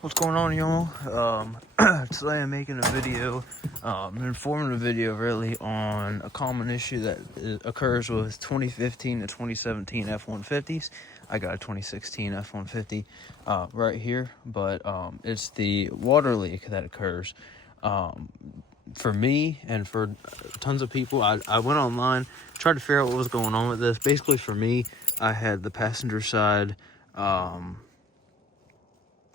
What's going on, y'all? Today I'm making a video, an informative video really, on a common issue that occurs with 2015 to 2017 F-150s. I got a 2016 F-150 right here, but it's the water leak that occurs. For me and for tons of people, I went online, tried to figure out what was going on with this. Basically, for me, I had the passenger side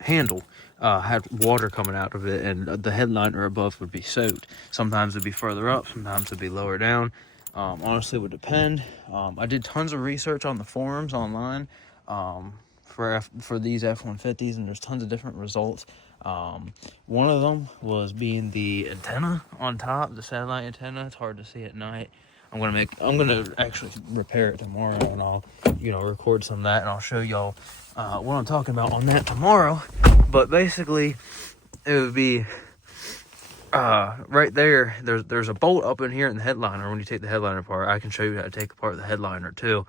handle had water coming out of it, and the headliner above would be soaked. Sometimes it'd be further up, sometimes it'd be lower down. Honestly, it would depend. I did tons of research on the forums online for these F-150s, and there's tons of different results. One of them was being the antenna on top, the satellite antenna. It's hard to see at night. I'm gonna actually repair it tomorrow, and I'll record some of that, and I'll show y'all what I'm talking about on that tomorrow. But basically, it would be right there. There's a bolt up in here in the headliner. When you take the headliner apart, I can show you how to take apart the headliner too.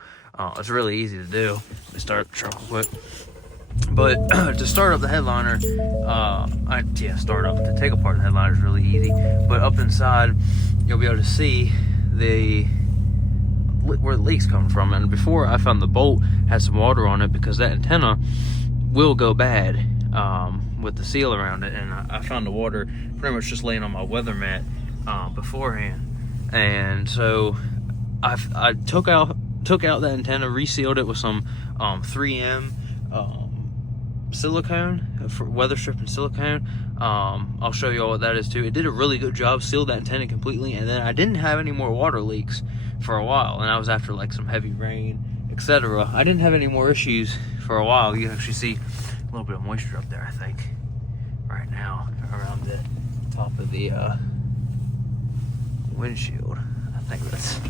It's really easy to do. Let me start real quick. But to start up the headliner, to take apart the headliner is really easy. But up inside, you'll be able to see where the leak's coming from. And before, I found the bolt had some water on it because that antenna will go bad with the seal around it. And I found the water pretty much just laying on my weather mat beforehand. And so I took out that antenna, resealed it with some 3M silicone, for weather stripping silicone. I'll show you all what that is too. It did a really good job, sealed that antenna completely, and then I didn't have any more water leaks for a while, and I was after like some heavy rain, etc. I didn't have any more issues for a while. You can actually see a little bit of moisture up there, I think, right now around the top of the windshield. I think that's,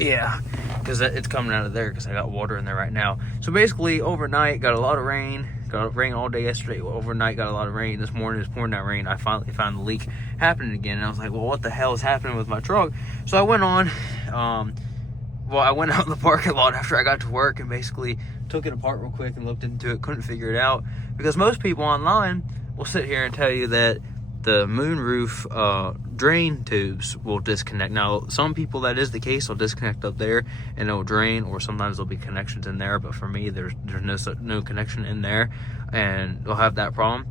yeah, because it's coming out of there because I got water in there right now. So basically, overnight, got a lot of rain. Got rain all day yesterday. Overnight, got a lot of rain. This morning, it's pouring that rain. I finally found the leak happening again. And I was like, well, what the hell is happening with my truck? So I went on. I went out in the parking lot after I got to work and basically took it apart real quick and looked into it. Couldn't figure it out. Because most people online will sit here and tell you that the moonroof drain tubes will disconnect. Now, some people, that is the case. They'll disconnect up there and it'll drain, or sometimes there'll be connections in there. But for me, there's no connection in there, and they'll have that problem.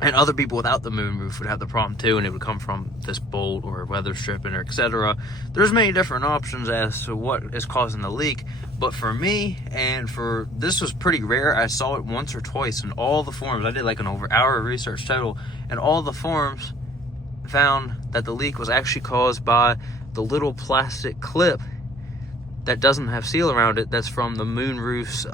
And other people without the moonroof would have the problem too, and it would come from this bolt or weather stripping or etc. There's many different options as to what is causing the leak. But for me, and for this was pretty rare. I saw it once or twice in all the forums. I did like an over hour of research total, and all the forums found that the leak was actually caused by the little plastic clip that doesn't have seal around it. That's from the moonroof's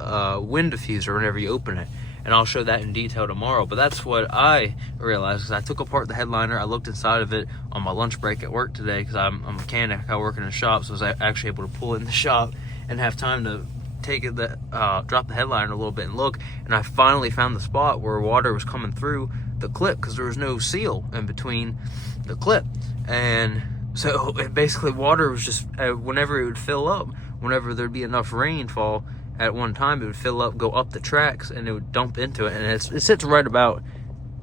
wind diffuser whenever you open it. And I'll show that in detail tomorrow. But that's what I realized, because I took apart the headliner. I looked inside of it on my lunch break at work today, because I'm a mechanic. I work in a shop, so I was actually able to pull it in the shop and have time to take it, drop the headliner a little bit and look. And I finally found the spot where water was coming through the clip, because there was no seal in between the clip. And so basically water was just, whenever it would fill up, whenever there'd be enough rainfall at one time, it would fill up, go up the tracks, and it would dump into it. And it sits right about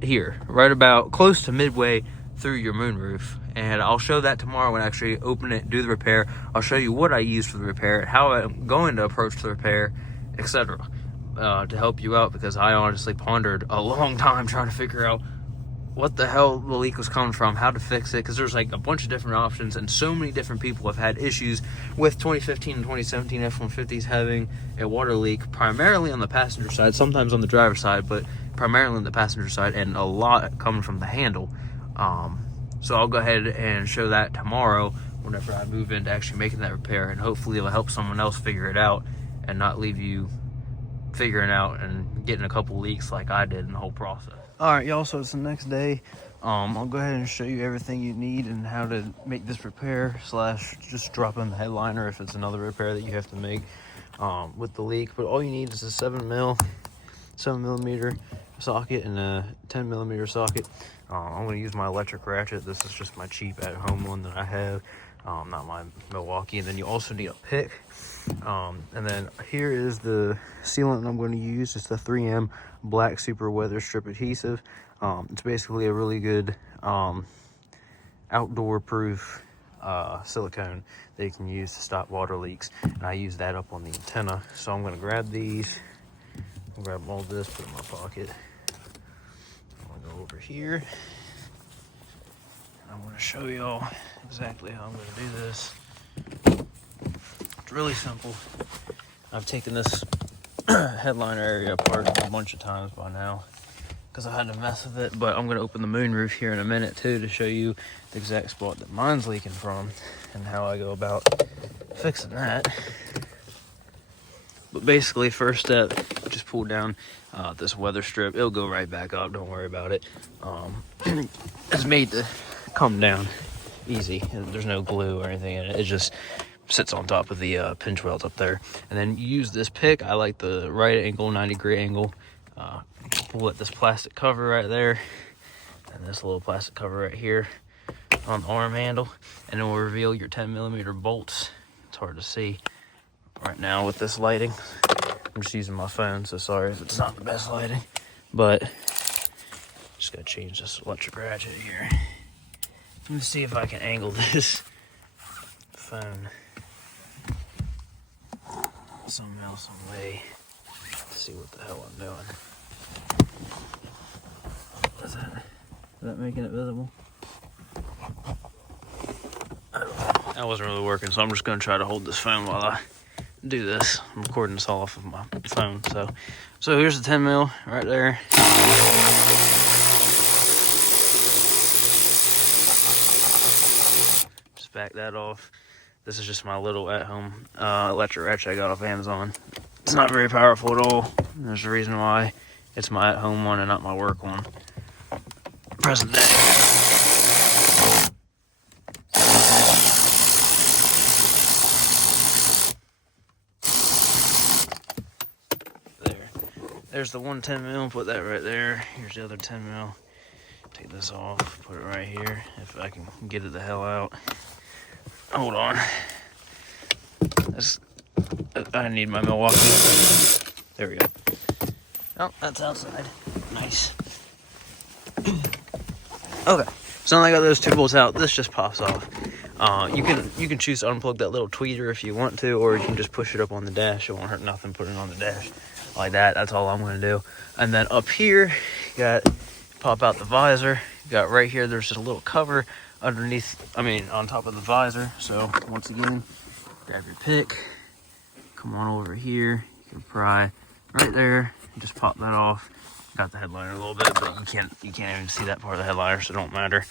here, right about close to midway through your moonroof. And I'll show that tomorrow when I actually open it, do the repair. I'll show you what I use for the repair, how I'm going to approach the repair, etc. To help you out, because I honestly pondered a long time trying to figure out what the hell the leak was coming from, how to fix it, because there's like a bunch of different options, and so many different people have had issues with 2015 and 2017 F-150s having a water leak, primarily on the passenger side, sometimes on the driver's side, but primarily on the passenger side, and a lot coming from the handle. So I'll go ahead and show that tomorrow whenever I move into actually making that repair, and hopefully it'll help someone else figure it out and not leave you figuring out and getting a couple leaks like I did in the whole process. All right, y'all, so it's the next day. I'll go ahead and show you everything you need and how to make this repair, slash just drop in the headliner if it's another repair that you have to make with the leak. But all you need is a 7 millimeter socket and a 10 millimeter socket. I'm going to use my electric ratchet. This is just my cheap at-home one that I have. not my Milwaukee. And then you also need a pick. And then here is the sealant I'm going to use. It's the 3M Black Super Weather Strip Adhesive. It's basically a really good outdoor proof silicone that you can use to stop water leaks. And I use that up on the antenna. So I'm going to grab these. I'll grab all this, put it in my pocket. I'm going to go over here. I'm going to show y'all exactly how I'm going to do this. It's really simple. I've taken this headliner area apart a bunch of times by now because I had to mess with it, but I'm going to open the moonroof here in a minute too to show you the exact spot that mine's leaking from and how I go about fixing that. But basically, first step, just pull down this weather strip. It'll go right back up, don't worry about it. It's made to come down easy. There's no glue or anything in it. It just sits on top of the pinch welds up there. And then you use this pick. I like the right angle, 90-degree angle. Pull at this plastic cover right there and this little plastic cover right here on the arm handle, and it will reveal your 10mm bolts. It's hard to see right now with this lighting. I'm just using my phone, so sorry if it's not the best lighting, but just gotta change this electric ratchet here. Let me see if I can angle this phone somehow, some way. Let's see what the hell I'm doing. Is that making it visible? That wasn't really working, so I'm just gonna try to hold this phone while I do this. I'm recording this all off of my phone. So here's the 10mm right there. Just back that off. This is just my little at-home electric ratchet I got off Amazon. It's not very powerful at all. There's a reason why. It's my at-home one and not my work one. Present day. There's the one 10mm, put that right there. Here's the other 10mm. Take this off, put it right here. If I can get it the hell out. Hold on. I need my Milwaukee. There we go. Oh, that's outside. Nice. Okay, so now I got those two bolts out. This just pops off. You can choose to unplug that little tweeter if you want to, or you can just push it up on the dash. It won't hurt nothing. Put it on the dash like that. That's all I'm going to do. And then up here, you got pop out the visor. You got right here. There's just a little cover underneath. On top of the visor. So once again, grab your pick. Come on over here. You can pry right there. Just pop that off. Got the headliner a little bit, but you can't even see that part of the headliner, so it don't matter.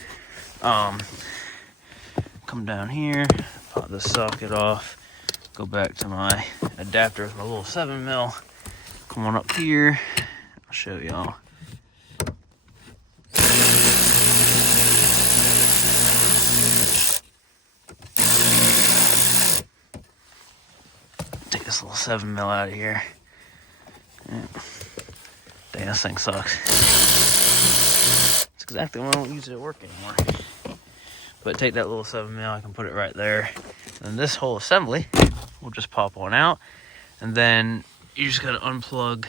Come down here, pop the socket off, go back to my adapter with my little 7mm. Come on up here, I'll show y'all. Take this little 7mm out of here. Yeah. Dang, this thing sucks. It's exactly why I don't use it at work anymore. But take that little 7mm, I can put it right there. And this whole assembly will just pop on out. And then you just gotta unplug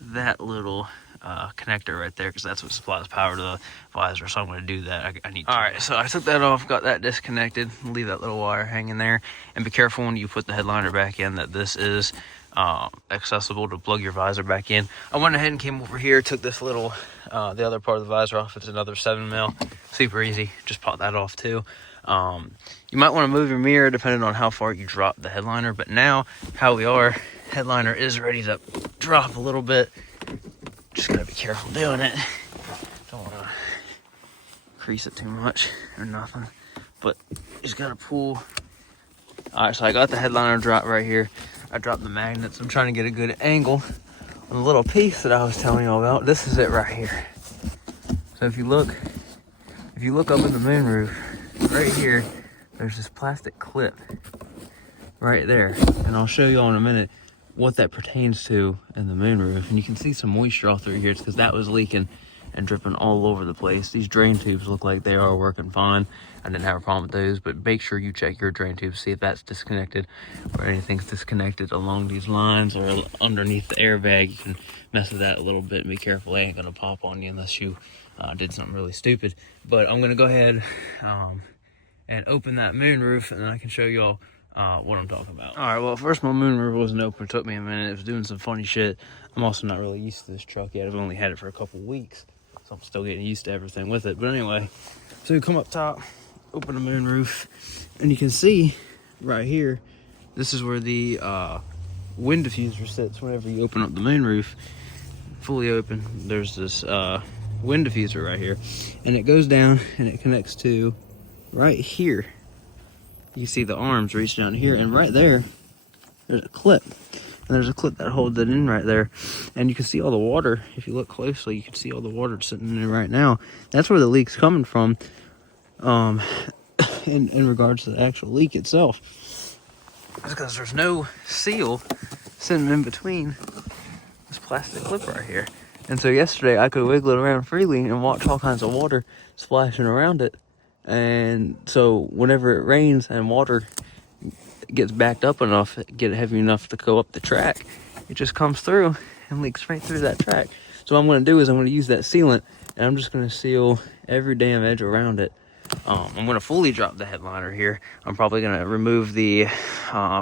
that little connector right there, because that's what supplies power to the visor. So I'm gonna do that. I need to. All right, so I took that off, got that disconnected. Leave that little wire hanging there. And be careful when you put the headliner back in that this is accessible to plug your visor back in. I went ahead and came over here, took this little the other part of the visor off. It's another 7mm. Super easy. Just pop that off too. You might want to move your mirror depending on how far you drop the headliner, but now how we are, headliner is ready to drop a little bit. Just gotta be careful doing it. Don't want to crease it too much or nothing, but just gotta pull. All right, so I got the headliner drop right here. I dropped the magnets. I'm trying to get a good angle on the little piece that I was telling you about. This is it right here. So if you look up in the moonroof, right here, there's this plastic clip right there. And I'll show you all in a minute what that pertains to in the moonroof. And you can see some moisture all through here. It's because that was leaking and dripping all over the place. These drain tubes look like they are working fine. I didn't have a problem with those, but make sure you check your drain tubes, see if that's disconnected or anything's disconnected along these lines or underneath the airbag. You can mess with that a little bit and be careful. It ain't gonna pop on you unless you did something really stupid. But I'm gonna go ahead and open that moonroof, and then I can show you all what I'm talking about. All right, well, first my moonroof wasn't open. It took me a minute. It was doing some funny shit. I'm also not really used to this truck yet. I've only had it for a couple weeks, so I'm still getting used to everything with it. But anyway, so you come up top, open the moonroof, and you can see right here, this is where the wind diffuser sits whenever you open up the moonroof. Fully open, there's this wind diffuser right here, and it goes down and it connects to right here. You see the arms reach down here, and right there, there's a clip. And there's a clip that holds it in right there. And you can see all the water. If you look closely, you can see all the water sitting in there right now. That's where the leak's coming from, in regards to the actual leak itself. It's because there's no seal sitting in between this plastic clip right here. And so yesterday, I could wiggle it around freely and watch all kinds of water splashing around it. And so whenever it rains and water gets backed up enough, get heavy enough to go up the track, it just comes through and leaks right through that track. So what I'm going to do is I'm going to use that sealant, and I'm just going to seal every damn edge around it. I'm going to fully drop the headliner here. I'm probably going to remove the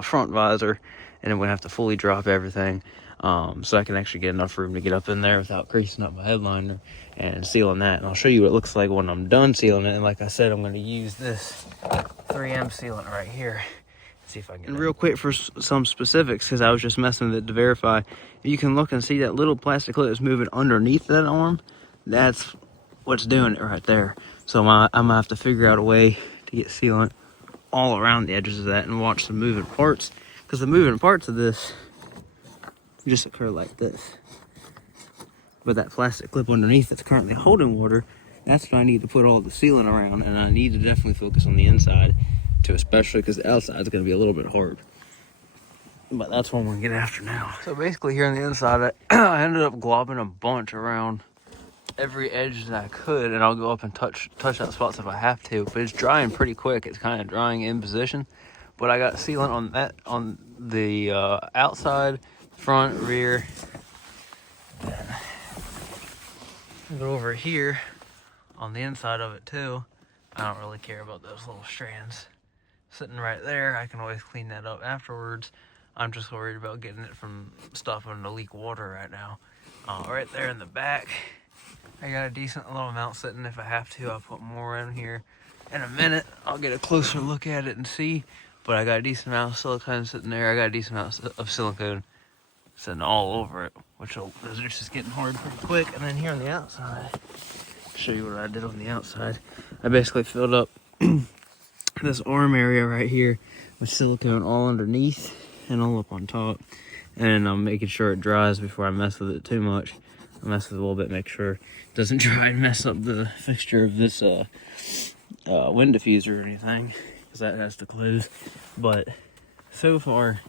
front visor, and I'm going to have to fully drop everything, so I can actually get enough room to get up in there without creasing up my headliner and sealing that. And I'll show you what it looks like when I'm done sealing it. And like I said, I'm going to use this 3M sealant right here. See if I can get it. Real quick for some specifics, because I was just messing with it to verify. You can look and see that little plastic clip that's moving underneath that arm. That's what's doing it right there. So I'm gonna have to figure out a way to get sealant all around the edges of that and watch the moving parts, because the moving parts of this just occur like this. But that plastic clip underneath that's currently holding water, that's what I need to put all the sealant around, and I need to definitely focus on the inside too, especially because the outside is going to be a little bit hard. But that's what I'm going to get after now. So basically here on the inside, I ended up globbing a bunch around every edge that I could, and I'll go up and touch that spots if I have to. But it's drying pretty quick. It's kind of drying in position. But I got sealant on the outside, front, rear. Go over here on the inside of it too. I don't really care about those little strands sitting right there. I can always clean that up afterwards. I'm just worried about getting it from stopping to leak water right now. Right there in the back, I got a decent little amount sitting. If I have to, I'll put more in here in a minute. I'll get a closer look at it and see. But I got a decent amount of silicone sitting there. I got a decent amount of silicone sitting all over it, which is just getting hard pretty quick. And then here on the outside, I'll show you what I did on the outside. I basically filled up this arm area right here with silicone all underneath and all up on top. And I'm making sure it dries before I mess with it too much. I mess with it a little bit, make sure it doesn't dry and mess up the fixture of this wind diffuser or anything, because that has to close. But so far,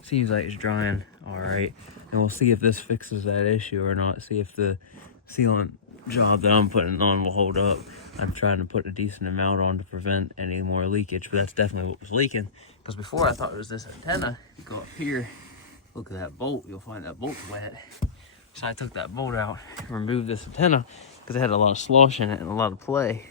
seems like it's drying all right. And we'll see if this fixes that issue or not. See if the sealant job that I'm putting on will hold up. I'm trying to put a decent amount on to prevent any more leakage, but that's definitely what was leaking. Because before I thought it was this antenna. Go up here, look at that bolt, you'll find that bolt's wet. So I took that bolt out and removed this antenna because it had a lot of slosh in it and a lot of play.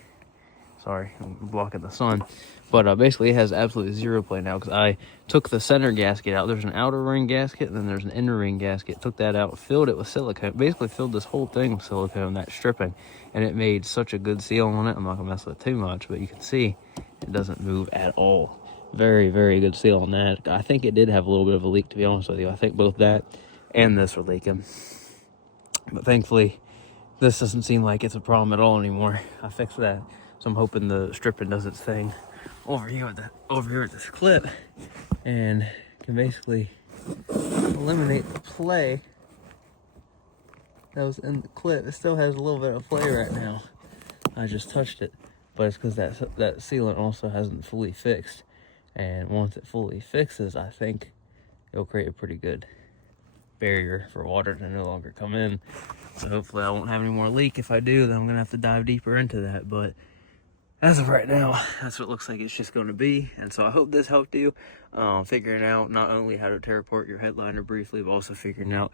Sorry, I'm blocking the sun. But basically it has absolutely zero play now because I took the center gasket out. There's an outer ring gasket and then there's an inner ring gasket. Took that out, filled it with silicone. Basically filled this whole thing with silicone, that stripping. And it made such a good seal on it. I'm not going to mess with it too much, but you can see it doesn't move at all. Very, very good seal on that. I think it did have a little bit of a leak, to be honest with you. I think both that and this were leaking. But thankfully, this doesn't seem like it's a problem at all anymore. I fixed that. So I'm hoping the stripping does its thing over here with this clip and can basically eliminate the play that was in the clip. It still has a little bit of play right now. I just touched it, but it's because that sealant also hasn't fully fixed. And once it fully fixes, I think it'll create a pretty good barrier for water to no longer come in. So hopefully I won't have any more leak. If I do, then I'm gonna have to dive deeper into that. But as of right now, that's what it looks like it's just going to be. And so I hope this helped you figuring out not only how to tear apart your headliner briefly, but also figuring out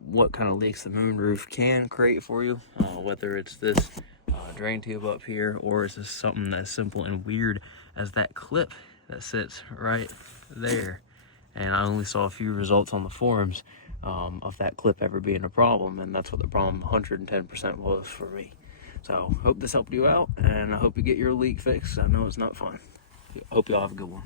what kind of leaks the moonroof can create for you, whether it's this drain tube up here, or it's just something that's simple and weird as that clip that sits right there. And I only saw a few results on the forums of that clip ever being a problem, and that's what the problem 110% was for me. So hope this helped you out, and I hope you get your leak fixed. I know it's not fun. Hope y'all have a good one.